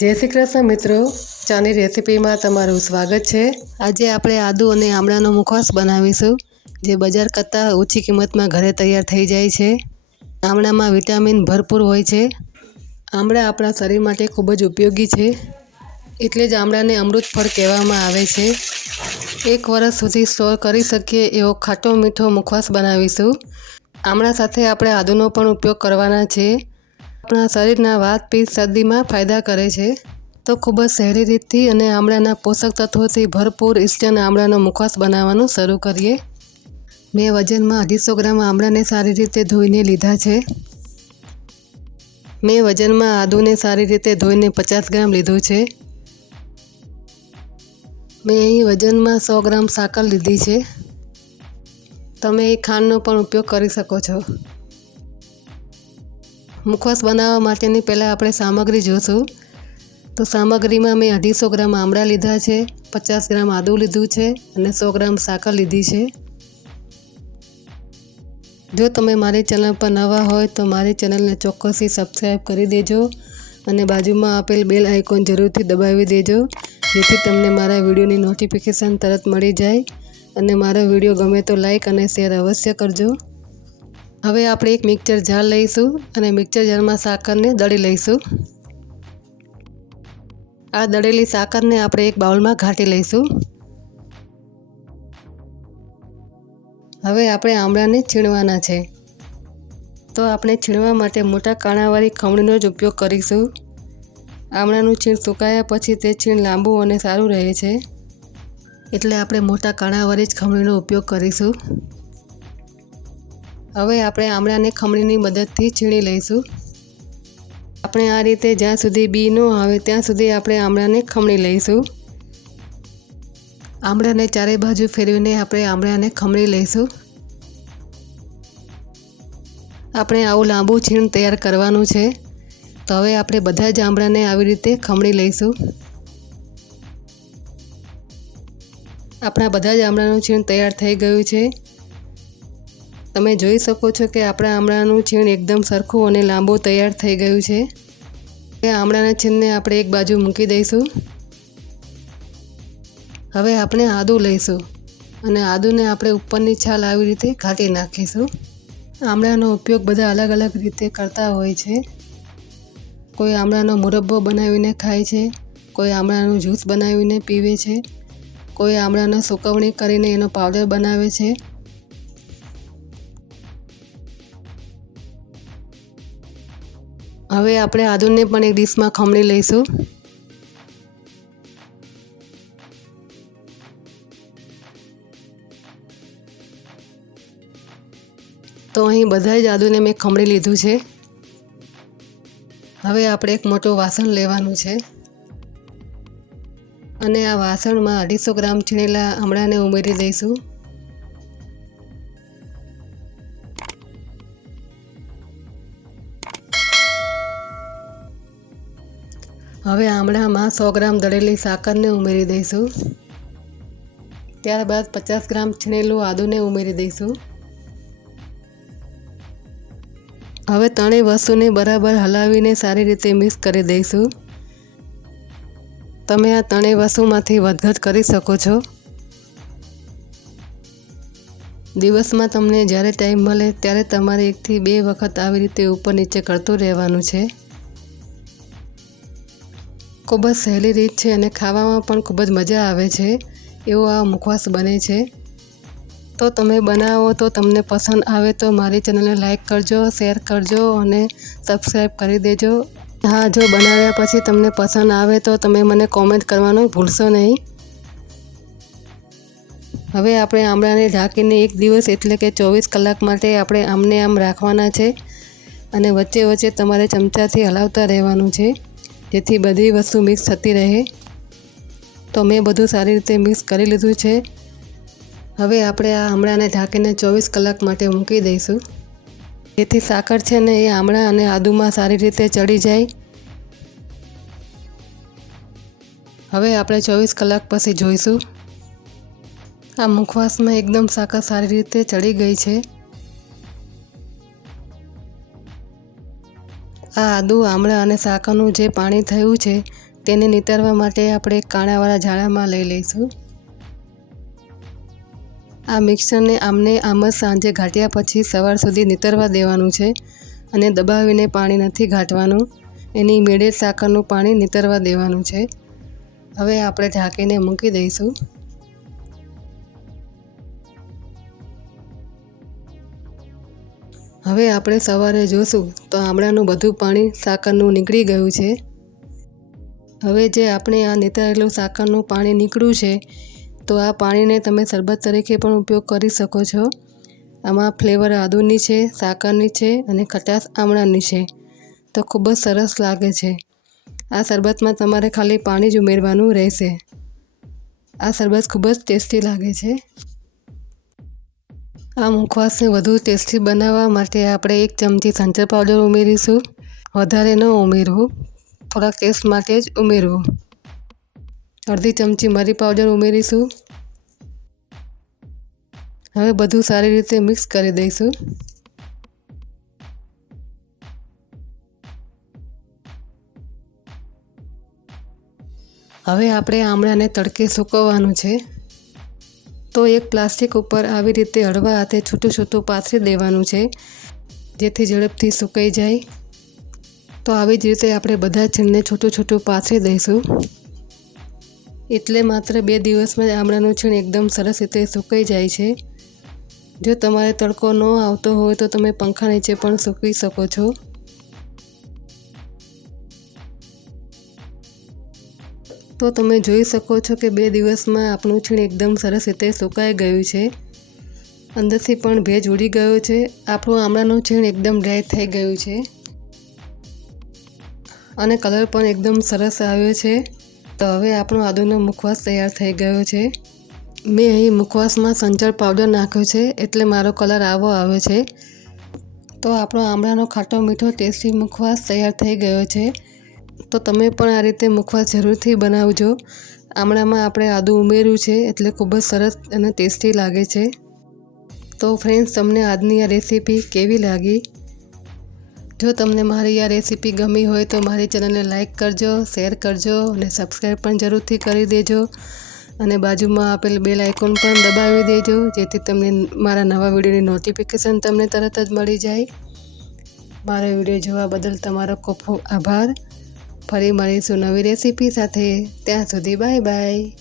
જય શ્રી કૃષ્ણ મિત્રો. ચાની રેસીપીમાં તમારું સ્વાગત છે. આજે આપણે આદુ અને આમળાનો મુખવાસ બનાવીશું, જે બજાર કરતાં ઓછી કિંમતમાં ઘરે તૈયાર થઈ જાય છે. આમળામાં વિટામિન ભરપૂર હોય છે. આમળા આપણા શરીર માટે ખૂબ જ ઉપયોગી છે. એટલે જ આમળાને અમૃત ફળ કહેવામાં આવે છે. એક વર્ષ સુધી સ્ટોર કરી શકીએ એવો ખાટો મીઠો મુખવાસ બનાવીશું. આમળા સાથે આપણે આદુનો પણ ઉપયોગ કરવાના છે. આપણા શરીરના વાત પિત્ત શરદીમાં ફાયદા કરે છે. તો ખૂબ જ સહેલી રીતથી અને આમળાના પોષક તત્વોથી ભરપૂર ઇસ્ટર્ન આમળાનો મુખવાસ બનાવવાનું શરૂ કરીએ. મેં વજનમાં અઢીસો ગ્રામ આમળાને સારી રીતે ધોઈને લીધા છે. મેં વજનમાં આદુને સારી રીતે ધોઈને પચાસ ગ્રામ લીધું છે. મેં અહીં વજનમાં સો ગ્રામ સાકર લીધી છે. તમે એ ખાંડનો પણ ઉપયોગ કરી શકો છો. મુખવાસ બનાવવા માટેની પહેલાં આપણે સામગ્રી જોઈશું તો સામગ્રીમાં મેં અઢીસો ગ્રામ આમળા લીધા છે, પચાસ ગ્રામ આદું લીધું છે અને સો ગ્રામ સાકર લીધી છે. જો તમે મારી ચેનલ પર નવા હોય તો મારી ચેનલને ચોક્કસથી સબસ્ક્રાઈબ કરી દેજો અને બાજુમાં આપેલ બેલ આઇકોન જરૂરથી દબાવી દેજો, જેથી તમને મારા વિડીયોની નોટિફિકેશન તરત મળી જાય. અને મારો વીડિયો ગમે તો લાઇક અને શેર અવશ્ય કરજો. હવે આપણે એક મિક્સર જાર લઈશું અને મિક્સર જારમાં સાકરને દળી લઈશું. આ દળેલી સાકરને આપણે એક બાઉલમાં ઘાટી લઈશું. હવે આપણે આમળાને છીણવાના છે. તો આપણે છીણવા માટે મોટા કાણાવાળી ખમણીનો જ ઉપયોગ કરીશું. આમળાનું છીણ સુકાયા પછી તે છીણ લાંબુ અને સારું રહે છે. એટલે આપણે મોટા કાણાવાળી જ ખમણીનો ઉપયોગ કરીશું. હવે આપણે આમળાને ખમણીની મદદથી છીણી લઈશું. આપણે આ રીતે જ્યાં સુધી બી ન આવે ત્યાં સુધી આપણે આમળાને ખમણી લઈશું. આમળાને ચારે બાજુ ફેરવીને આપણે આમળાને ખમણી લઈશું. આપણે આવું લાંબુ છીણ તૈયાર કરવાનું છે. તો હવે આપણે બધા જ આમળાને આવી રીતે ખમણી લઈશું. આપણા બધા જ આમળાનું છીણ તૈયાર થઈ ગયું છે. તમે જોઈ શકો છો કે આપણા આમળાનું છીણ એકદમ સરખું અને લાંબુ તૈયાર થઈ ગયું છે. એ આમળાના છીણને આપણે એક બાજુ મૂકી દઈશું. હવે આપણે આદું લઈશું અને આદુને આપણે ઉપરની છાલ આવી રીતે ઘાટી નાખીશું. આમળાનો ઉપયોગ બધા અલગ અલગ રીતે કરતા હોય છે. કોઈ આમળાનો મુરબ્બો બનાવીને ખાય છે, કોઈ આમળાનું જ્યુસ બનાવીને પીવે છે, કોઈ આમળાનો સુકવણી કરીને એનો પાવડર બનાવે છે. હવે આપણે આદુને પણ એક ડીશમાં ખમણી લઈશું. તો અહીં બધા જ આદુને મેં ખમણી લીધું છે. હવે આપણે એક મોટું વાસણ લેવાનું છે. અને આ વાસણમાં અઢીસો ગ્રામ છીણેલા આમળાને ઉમેરી દઈશું. હવે આમળામાં સો ગ્રામ દળેલી સાકરને ઉમેરી દઈશું. ત્યારબાદ પચાસ ગ્રામ છીણેલું આદુને ઉમેરી દઈશું. હવે ત્રણેય વસ્તુને બરાબર હલાવીને સારી રીતે મિક્સ કરી દઈશું. તમે આ ત્રણેય વસ્તુમાંથી વધઘટ કરી શકો છો. દિવસમાં તમને જ્યારે ટાઈમ મળે ત્યારે તમારે એકથી બે વખત આવી રીતે ઉપર નીચે કરતું રહેવાનું છે. ખૂબ જ સહેલી રીત છે અને ખાવામાં પણ ખૂબ જ મજા આવે છે. એવો આ મુખવાસ બને છે. તો તમે બનાવો, તો તમને પસંદ આવે તો મારી ચેનલને લાઈક કરજો, શેર કરજો અને સબસ્ક્રાઈબ કરી દેજો. હા, જો બનાવ્યા પછી તમને પસંદ આવે તો તમે મને કોમેન્ટ કરવાનું ભૂલશો નહીં. હવે આપણે આમળાને ઢાંકીને એક દિવસ એટલે કે ચોવીસ કલાક માટે આપણે આમને આમ રાખવાના છે અને વચ્ચે વચ્ચે તમારે ચમચાથી હલાવતા રહેવાનું છે. જેથી બધી વસ્તુ મિક્સ થતી રહે. તો મેં બધું સારી રીતે મિક્સ કરી લીધું છે. હવે આપણે આ આમળાને ઢાંકીને ચોવીસ કલાક માટે મૂકી દઈશું. જેથી સાકર છે ને એ આમળા અને આદુમાં સારી રીતે ચડી જાય. હવે આપણે ચોવીસ કલાક પછી જોઈશું. આ મુખવાસમાં એકદમ સાકર સારી રીતે ચડી ગઈ છે. આ આદુ આમળા અને સાકરનું જે પાણી થયું છે, તેને નિતારવા માટે આપણે કાણાવાળા ઝાડામાં લઈ લઈશું. આ મિક્સરને આમને આમ જ સાંજે ઘાટ્યા પછી સવાર સુધી નિતરવા દેવાનું છે અને દબાવીને પાણી નથી ઘાંટવાનું. એની મેળે સાકરનું પાણી નિતરવા દેવાનું છે. હવે આપણે ઢાંકીને મૂકી દઈશું. હવે આપણે સવારે જોશું તો આમળાનું બધું પાણી સાકરનું નીકળી ગયું છે. હવે જે આપણે આ નીતારેલું સાકરનું પાણી નીકળ્યું છે, તો આ પાણીને તમે શરબત તરીકે પણ ઉપયોગ કરી શકો છો. આમાં ફ્લેવર આદુની છે, સાકરની છે અને ખટાશ આમળાની છે. તો ખૂબ જ સરસ લાગે છે. આ શરબતમાં તમારે ખાલી પાણી જ ઉમેરવાનું રહેશે. આ શરબત ખૂબ જ ટેસ્ટી લાગે છે. આ મુખવાસને વધુ ટેસ્ટી બનાવવા માટે આપણે એક ચમચી સંચર પાવડર ઉમેરીશું. વધારે ન ઉમેરવું. થોડાક ટેસ્ટ માટે જ ઉમેરવું. અડધી ચમચી મરી પાવડર ઉમેરીશું. હવે બધું સારી રીતે મિક્સ કરી દઈશું. હવે આપણે આમળાને તડકે સૂકવવાનું છે. તો એક પ્લાસ્ટિક ઉપર આવી રીતે હળવા હાથે છૂટું છૂટું પાથરી દેવાનું છે, જેથી ઝડપથી સુકાઈ જાય. તો આવી જ રીતે આપણે બધા છીણને છૂટું છૂટું પાથરી દઈશું. એટલે માત્ર બે દિવસમાં જ આમળાનું છીણ એકદમ સરસ રીતે સુકાઈ જાય છે. જો તમારે તડકો ન આવતો હોય તો તમે પંખા નીચે પણ સૂકવી શકો છો. તો તમે જોઈ શકો છો કે બે દિવસમાં આપણું છીણ એકદમ સરસ રીતે સુકાઈ ગયું છે. અંદરથી પણ ભેજ ઉડી ગયો છે. આપણું આમળાનું છીણ એકદમ ડ્રાય થઈ ગયું છે. અને કલર પણ એકદમ સરસ આવ્યો છે. તો હવે આપણો આદુનો મુખવાસ તૈયાર થઈ ગયો છે. મેં અહીં મુખવાસમાં સંચળ પાવડર નાખ્યો છે એટલે મારો કલર આવો આવ્યો છે. તો આપણો આમળાનો ખાટો મીઠો ટેસ્ટી મુખવાસ તૈયાર થઈ ગયો છે. તો તમે પણ આ રીતે મુખવા જરૂરથી બનાવજો. આમળામાં આપણે આદું ઉમેર્યું છે, એટલે ખૂબ જ સરસ અને ટેસ્ટી લાગે છે. તો ફ્રેન્ડ્સ, તમને આજની આ રેસીપી કેવી લાગી? જો તમને મારી આ રેસીપી ગમી હોય તો મારી ચેનલને લાઇક કરજો, શેર કરજો અને સબસ્ક્રાઈબ પણ જરૂરથી કરી દેજો. અને બાજુમાં આપેલ બેલ આઇકોન પણ દબાવી દેજો, જેથી તમને મારા નવા વિડીયોની નોટિફિકેશન તમને તરત જ મળી જાય. મારો વીડિયો જોવા બદલ તમારો ખૂબ ખૂબ આભાર. ફરી મળીશું નવી રેસીપી સાથે. ત્યાં સુધી બાય બાય.